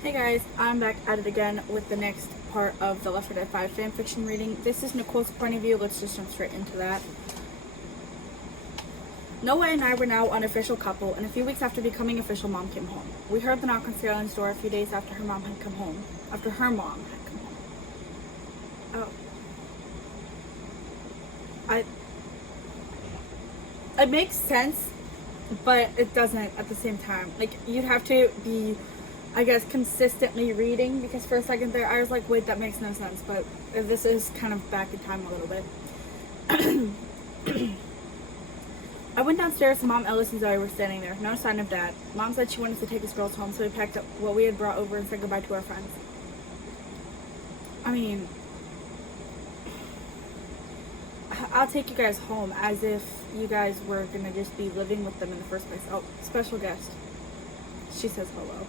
Hey guys, I'm back at it again with the next part of the Left 4 Dead 5 fanfiction reading. This is Nicole's point of view. Let's just jump straight into that. Noah and I were now an official couple, and a few weeks after becoming official, Mom came home. We heard the knock on Skyline's door a few days after her mom had come home. After her mom had come home. Oh. It makes sense, but it doesn't at the same time. Like, you'd have to be, I guess, consistently reading, because for a second there I was like, wait, that makes no sense, but this is kind of back in time a little bit. I went downstairs and Mom, Ellis, and Zoe were standing there. No sign of Dad. Mom said she wanted to take us girls home, so we packed up what we had brought over and said goodbye to our friends. I mean, I'll take you guys home as if you guys were gonna just be living with them in the first place. Oh, special guest. She says hello.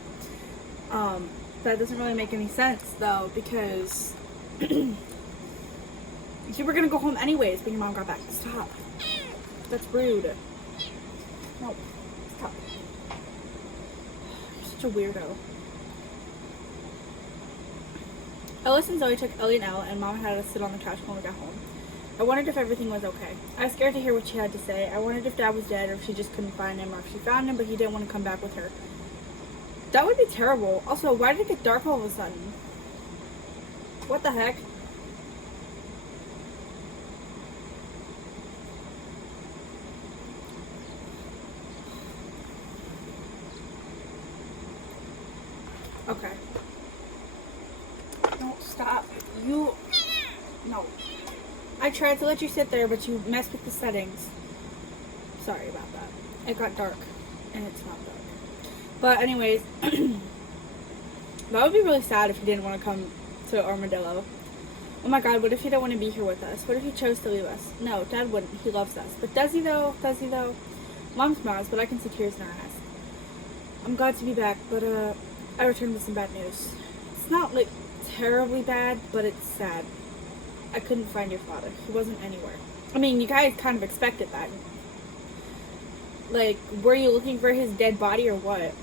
That doesn't really make any sense though, because you were gonna go home anyways when your mom got back. Stop. That's rude. No. Stop. You're such a weirdo. Ellis and Zoe took Ellie and Elle, and Mom had us sit on the couch when we got home. I wondered if everything was okay. I was scared to hear what she had to say. I wondered if Dad was dead, or if she just couldn't find him, or if she found him but he didn't want to come back with her. That would be terrible. Also, why did it get dark all of a sudden? What the heck? Okay. No, stop. You... No. I tried to let you sit there, but you messed with the settings. Sorry about that. It got dark, and it's not dark. But anyways, that would be really sad if he didn't want to come to Armadillo. Oh my god, what if he didn't want to be here with us? What if he chose to leave us? No, Dad wouldn't. He loves us. But does he though? Does he though? Mom smiles, but I can see tears in her eyes. I'm glad to be back, but I returned with some bad news. It's not like terribly bad, but it's sad. I couldn't find your father. He wasn't anywhere. I mean, you guys kind of expected that. Like, were you looking for his dead body or what?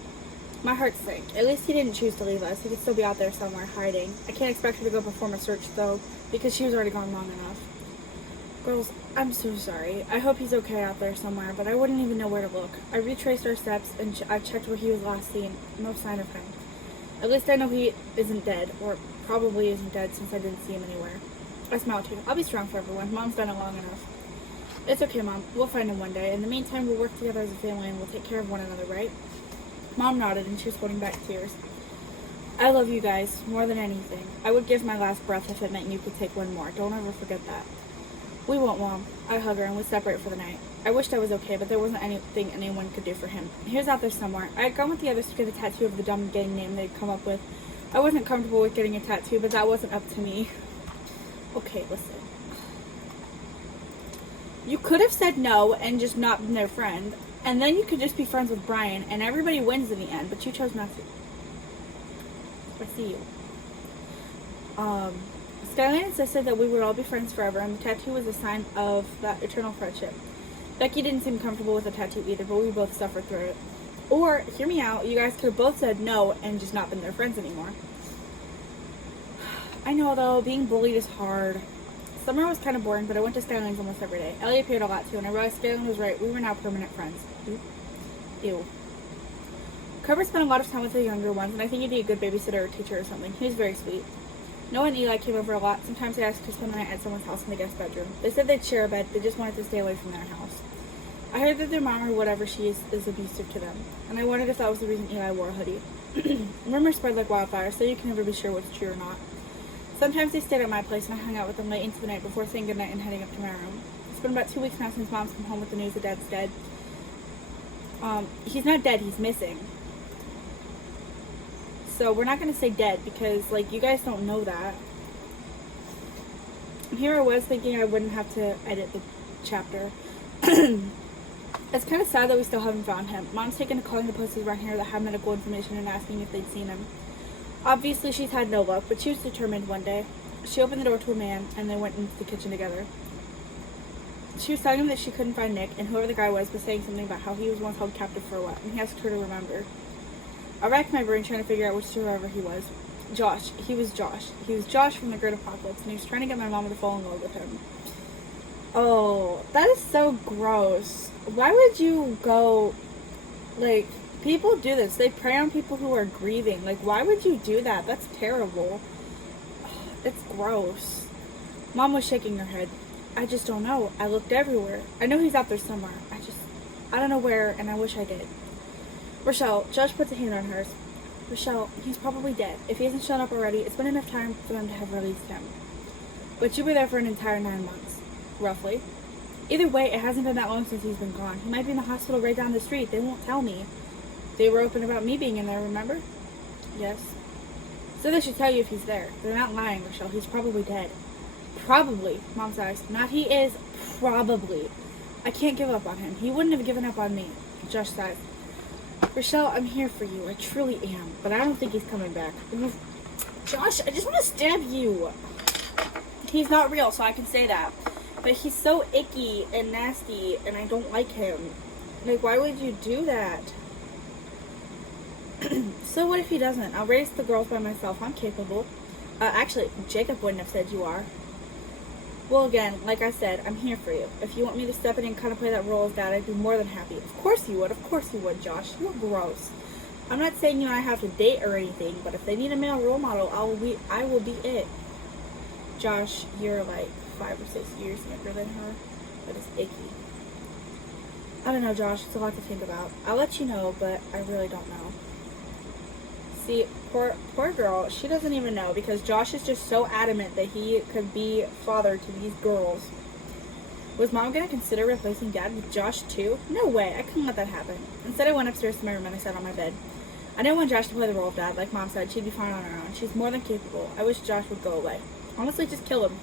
My heart sank. At least he didn't choose to leave us. He could still be out there somewhere hiding. I can't expect her to go perform a search, though, because she was already gone long enough. Girls, I'm so sorry. I hope he's okay out there somewhere, but I wouldn't even know where to look. I retraced our steps, and I checked where he was last seen. No sign of him. At least I know he isn't dead, or probably isn't dead since I didn't see him anywhere. I smiled too. I'll be strong for everyone. Mom's done it long enough. It's okay, Mom. We'll find him one day. In the meantime, we'll work together as a family and we'll take care of one another, right? Mom nodded and she was holding back tears. I love you guys more than anything. I would give my last breath if it meant you could take one more. Don't ever forget that. We won't, Mom. I hug her and we separate for the night. I wished I was okay, but there wasn't anything anyone could do for him. He was out there somewhere. I had gone with the others to get a tattoo of the dumb gang name they'd come up with. I wasn't comfortable with getting a tattoo, but that wasn't up to me. Okay, listen. You could have said no and just not been their friend, and then you could just be friends with Brian, and everybody wins in the end, but you chose not to. I see you. Skyline insisted that we would all be friends forever, and the tattoo was a sign of that eternal friendship. Becky didn't seem comfortable with the tattoo either, but we both suffered through it. Or, hear me out, you guys could have both said no and just not been their friends anymore. I know, though, being bullied is hard. Summer was kind of boring, but I went to Skyline's almost every day. Ellie appeared a lot, too, and I realized Skyline was right. We were now permanent friends. Ew. Carver spent a lot of time with the younger ones, and I think he'd be a good babysitter or teacher or something. He was very sweet. Noah and Eli came over a lot. Sometimes they asked to spend the night at someone's house in the guest bedroom. They said they'd share a bed. They just wanted to stay away from their house. I heard that their mom or whatever she is abusive to them, and I wondered if that was the reason Eli wore a hoodie. Rumors spread like wildfire, so you can never be sure what's true or not. Sometimes they stayed at my place, and I hung out with them late into the night before saying goodnight and heading up to my room. It's been about 2 weeks now since Mom's come home with the news that Dad's dead. He's not dead, he's missing. So we're not going to say dead, because, like, you guys don't know that. And here I was thinking I wouldn't have to edit the chapter. It's kind of sad that we still haven't found him. Mom's taken to calling the places around here that have medical information and asking if they'd seen him. Obviously, she's had no luck, but she was determined one day. She opened the door to a man, and they went into the kitchen together. She was telling him that she couldn't find Nick, and whoever the guy was saying something about how he was once held captive for a while, and he asked her to remember. I racked my brain trying to figure out which survivor he was. Josh. He was Josh. He was Josh from the Great Apocalypse, and he was trying to get my mom to fall in love with him. Oh, that is so gross. Why would you go, like, people do this. They prey on people who are grieving. Like, why would you do that? That's terrible. It's gross. Mom was shaking her head. I just don't know. I looked everywhere. I know he's out there somewhere. I don't know where, and I wish I did. Rochelle, Josh puts a hand on hers. Rochelle, he's probably dead. If he hasn't shown up already, it's been enough time for them to have released him. But you were there for an entire 9 months, roughly. Either way, it hasn't been that long since he's been gone. He might be in the hospital right down the street. They won't tell me. They were open about me being in there, remember? Yes. So they should tell you if he's there. They're not lying, Rochelle. He's probably dead. Probably, Mom says. Not he is, probably. I can't give up on him. He wouldn't have given up on me. Josh says. Rochelle, I'm here for you. I truly am. But I don't think he's coming back. Josh, I just want to stab you. He's not real, so I can say that. But he's so icky and nasty, and I don't like him. Like, why would you do that? So what if he doesn't? I'll raise the girls by myself. I'm capable. Actually, Jacob wouldn't have said you are. Well, again, like I said, I'm here for you. If you want me to step in and kind of play that role as dad, I'd be more than happy. Of course you would. Of course you would, Josh. You're gross. I'm not saying you and I have to date or anything, but if they need a male role model, I will be it. Josh, you're like 5 or 6 years younger than her. That is icky. I don't know, Josh. It's a lot to think about. I'll let you know, but I really don't know. See, poor girl, she doesn't even know because Josh is just so adamant that he could be father to these girls. Was Mom going to consider replacing Dad with Josh too? No way, I couldn't let that happen. Instead, I went upstairs to my room and I sat on my bed. I didn't want Josh to play the role of Dad. Like Mom said, she'd be fine on her own. She's more than capable. I wish Josh would go away. Honestly, just kill him.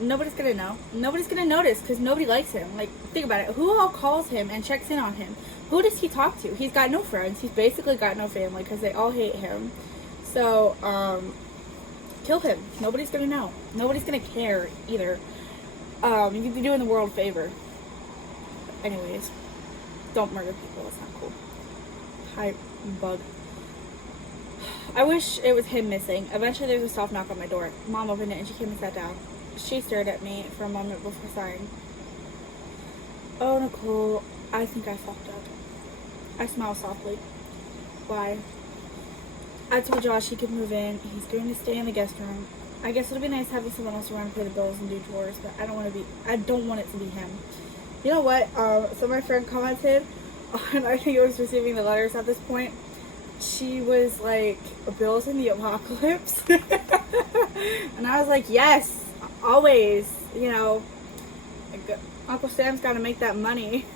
Nobody's going to know. Nobody's going to notice because nobody likes him. Like, think about it. Who all calls him and checks in on him? Who does he talk to? He's got no friends. He's basically got no family because they all hate him. So, kill him. Nobody's going to know. Nobody's going to care either. You'd be doing the world a favor. Anyways, don't murder people. It's not cool. Hi, bug. I wish it was him missing. Eventually, there was a soft knock on my door. Mom opened it and she came and sat down. She stared at me for a moment before sighing. Oh, Nicole, I think I fucked up. I smiled softly. Why? I told Josh he could move in. He's going to stay in the guest room. I guess it'll be nice having someone else around to pay the bills and do chores, but I don't want it to be him. You know what? So my friend commented on, I think it was receiving the letters at this point. She was like, bills in the apocalypse. And I was like, yes, always, you know, like, Uncle Sam's got to make that money.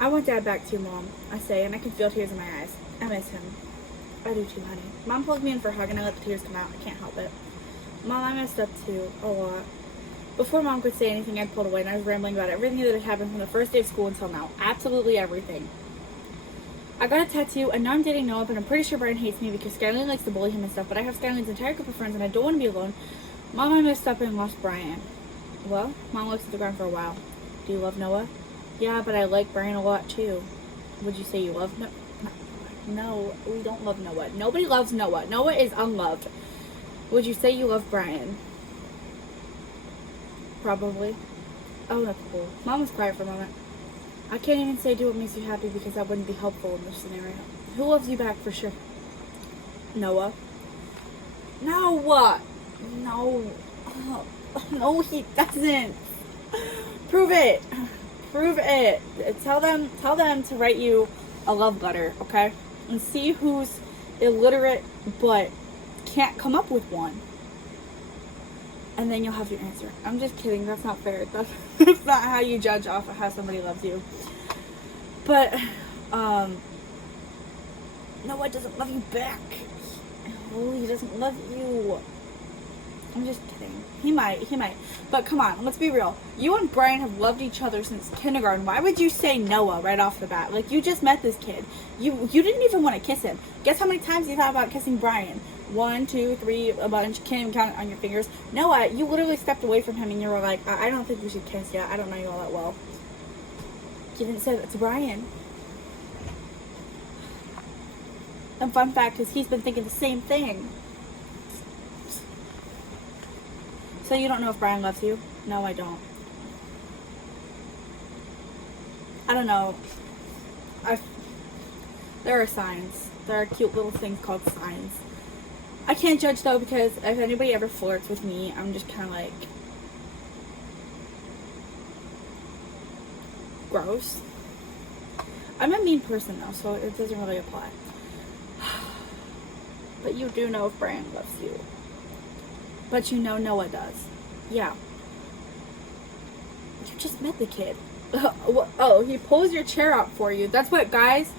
I want Dad back too, Mom, I say, and I can feel tears in my eyes. I miss him. I do too, honey. Mom pulled me in for a hug and I let the tears come out. I can't help it. Mom, I messed up too, a lot. Before Mom could say anything, I'd pulled away and I was rambling about everything that had happened from the first day of school until now. Absolutely everything. I got a tattoo and now I'm dating Noah, but I'm pretty sure Brian hates me because Skyline likes to bully him and stuff, but I have Skyline's entire group of friends and I don't want to be alone. Mom, I messed up and lost Brian. Well, Mom looks at the ground for a while. Do you love Noah? Yeah, but I like Brian a lot too. Would you say you love Noah? No, we don't love Noah. Nobody loves Noah. Noah is unloved. Would you say you love Brian? Probably. Oh, that's cool. Mom was quiet for a moment. I can't even say do what makes you happy because that wouldn't be helpful in this scenario. Who loves you back for sure? Noah. No. No. Oh, no, he doesn't. Prove it. Prove it. Tell them to write you a love letter, okay? And see who's illiterate but can't come up with one. And then you'll have your answer. I'm just kidding. That's not fair. That's not how you judge off of how somebody loves you. But, Noah doesn't love you back. Oh, he doesn't love you. I'm just kidding. He might. But come on, let's be real. You and Brian have loved each other since kindergarten. Why would you say Noah right off the bat? Like, you just met this kid. You didn't even want to kiss him. Guess how many times you thought about kissing Brian? 1, 2, 3, a bunch. Can't even count it on your fingers. Noah, you literally stepped away from him and you were like, I don't think we should kiss yet. I don't know you all that well. You didn't say that to Brian. And fun fact is he's been thinking the same thing. So you don't know if Brian loves you? No, I don't. I don't know. There are signs. There are cute little things called signs. I can't judge though, because if anybody ever flirts with me, I'm just kind of like, gross. I'm a mean person though, so it doesn't really apply. But you do know if Brian loves you. But you know Noah does. Yeah. You just met the kid. Oh, he pulls your chair out for you. That's what guys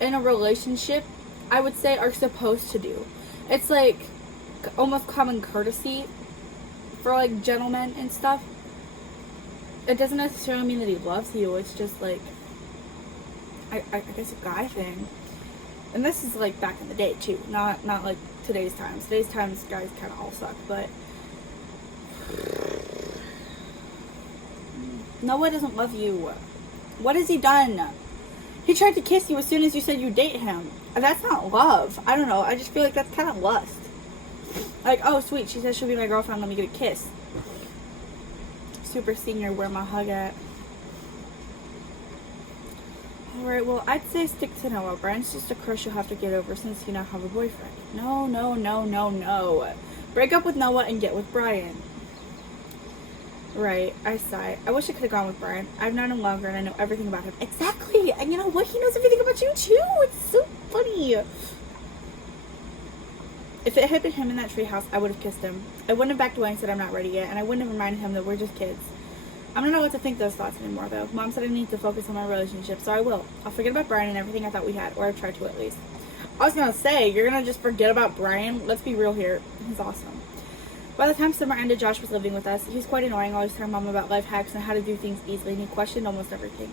in a relationship, I would say, are supposed to do. It's like almost common courtesy for like gentlemen and stuff. It doesn't necessarily mean that he loves you. It's just like, I guess a guy thing. And this is like back in the day too, not like today's times. Today's times, guys kind of all suck, but Noah doesn't love you. What has he done? He tried to kiss you as soon as you said you date him. That's not love. I don't know. I just feel like that's kind of lust. Like, oh sweet, she says she'll be my girlfriend. Let me get a kiss. Super senior, where my hug at? Alright, well, I'd say stick to Noah. Brian's just a crush you'll have to get over since you now have a boyfriend. No, no, no, no, no. Break up with Noah and get with Brian. Right, I sigh. I wish I could have gone with Brian. I've known him longer and I know everything about him. Exactly! And you know what? He knows everything about you too! It's so funny! If it had been him in that treehouse, I would have kissed him. I wouldn't have backed away and said I'm not ready yet, and I wouldn't have reminded him that we're just kids. I don't know what to think those thoughts anymore, though. Mom said I need to focus on my relationship, so I will. I'll forget about Brian and everything I thought we had, or I've tried to at least. I was gonna say, you're gonna just forget about Brian? Let's be real here. He's awesome. By the time summer ended, Josh was living with us. He was quite annoying, always telling Mom about life hacks and how to do things easily, and he questioned almost everything.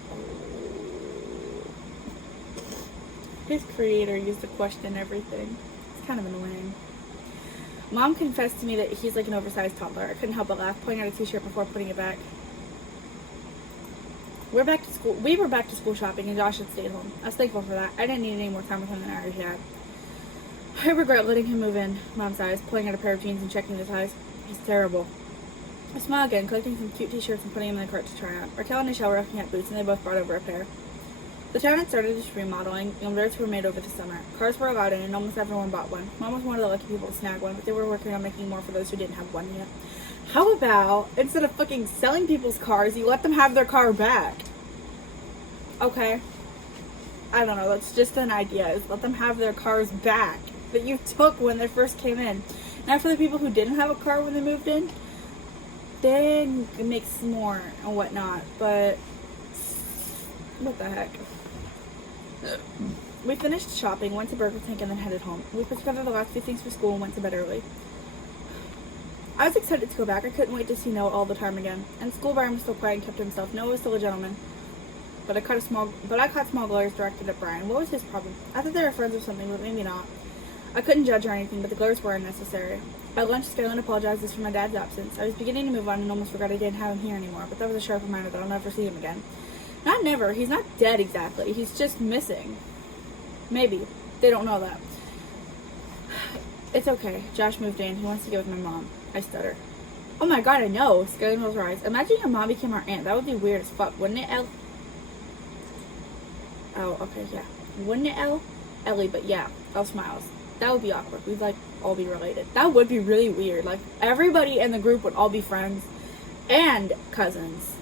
His creator used to question everything. It's kind of annoying. Mom confessed to me that he's like an oversized toddler. I couldn't help but laugh, pulling out a t-shirt before putting it back. We were back to school shopping, and Josh had stayed home. I was thankful for that. I didn't need any more time with him than I already had. I regret letting him move in. Mom sighs, pulling out a pair of jeans and checking the size. He's terrible. I smile again, collecting some cute t-shirts and putting them in the cart to try on. Raquel and Nichelle were looking at boots, and they both brought over a pair. The town had started its remodeling, and roads were made over the summer. Cars were allowed in, and almost everyone bought one. Mom was one of the lucky people to snag one, but they were working on making more for those who didn't have one yet. How about, instead of fucking selling people's cars, you let them have their car back? Okay. I don't know, that's just an idea, is let them have their cars back that you took when they first came in. Now for the people who didn't have a car when they moved in, then it makes more and whatnot, but what the heck. We finished shopping, went to Burger King, and then headed home. We put together the last few things for school and went to bed early. I was excited to go back. I couldn't wait to see Noah all the time again. And school, Brian was still quiet and kept to himself. Noah was still a gentleman. But I caught small glares directed at Brian. What was his problem? I thought they were friends or something, but maybe not. I couldn't judge or anything, but the glares were unnecessary. At lunch, Skyline apologized for my dad's absence. I was beginning to move on and almost forgot I didn't have him here anymore, but that was a sharp reminder that I'll never see him again. Not never. He's not dead exactly. He's just missing. Maybe. They don't know that. It's okay. Josh moved in. He wants to go with my mom. I stutter. Oh my god, I know. Skyline rolls her eyes. Imagine your mom became our aunt. That would be weird as fuck, wouldn't it, Elle? Oh, okay, yeah. Wouldn't it, Elle? Ellie, but yeah. Elle smiles. That would be awkward. We'd, like, all be related. That would be really weird. Like, everybody in the group would all be friends and cousins.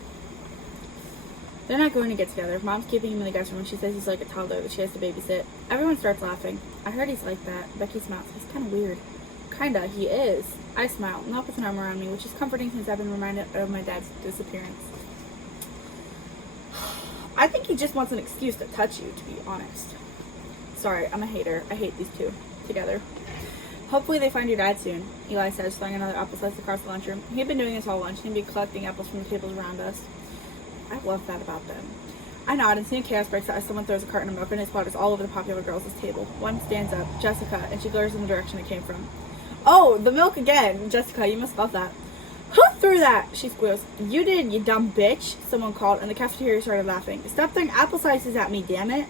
They're not going to get together. Mom's keeping him in the guest room and she says he's like a toddler that she has to babysit. Everyone starts laughing. I heard he's like that. Becky smiles. He's kind of weird. Kinda. He is. I smile. Mom puts an arm around me, which is comforting since I've been reminded of my dad's disappearance. I think he just wants an excuse to touch you, to be honest. Sorry, I'm a hater. I hate these two together. Hopefully they find your dad soon, Eli says, throwing another apple slice across the lunchroom. He had been doing this all lunch, and he'd be collecting apples from the tables around us. I love that about them. I nod, and soon chaos breaks out as someone throws a carton of milk and it splatters all over the popular girls' table. One stands up, Jessica, and she glares in the direction it came from. Oh, the milk again! Jessica, you must love that. Who threw that? She squeals. You did, you dumb bitch, someone called, and the cafeteria started laughing. Stop throwing apple slices at me, damn it.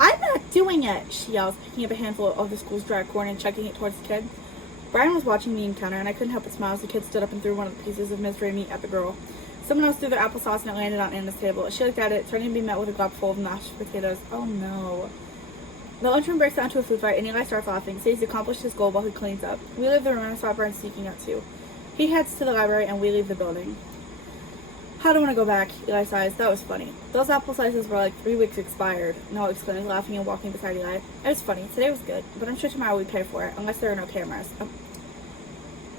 I'm not doing it, she yells, picking up a handful of the school's dry corn and chucking it towards the kid. Brian was watching the encounter, and I couldn't help but smile as the kid stood up and threw one of the pieces of mystery meat at the girl. Someone else threw their applesauce and it landed on Anna's table. She looked at it, turning to be met with a glob full of mashed potatoes. Oh no. The lunchroom breaks down to a food fight, and Eli starts laughing, says he's accomplished his goal while he cleans up. We leave the room and I spot Brian sneaking out too. He heads to the library, and we leave the building. I don't want to go back, Eli sighs. That was funny. Those apple slices were like 3 weeks expired, Noah exclaims, laughing and walking beside Eli. It was funny. Today was good, but I'm sure tomorrow we pay for it, unless there are no cameras.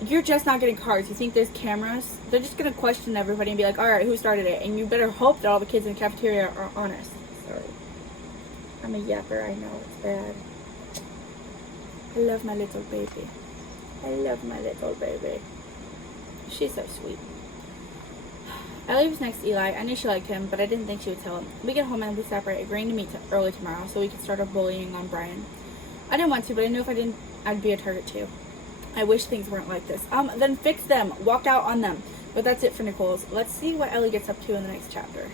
You're just not getting cards. You think there's cameras? They're just going to question everybody and be like, alright, who started it? And you better hope that all the kids in the cafeteria are honest. Sorry. I'm a yapper, I know. It's bad. I love my little baby. I love my little baby. She's so sweet. Ellie was next to Eli. I knew she liked him, but I didn't think she would tell him. We get home and we separate, agreeing to meet early tomorrow so we could start our bullying on Brian. I didn't want to, but I knew if I didn't, I'd be a target too. I wish things weren't like this. Then fix them. Walk out on them. But that's it for Nickolle's. Let's see what Ellie gets up to in the next chapter.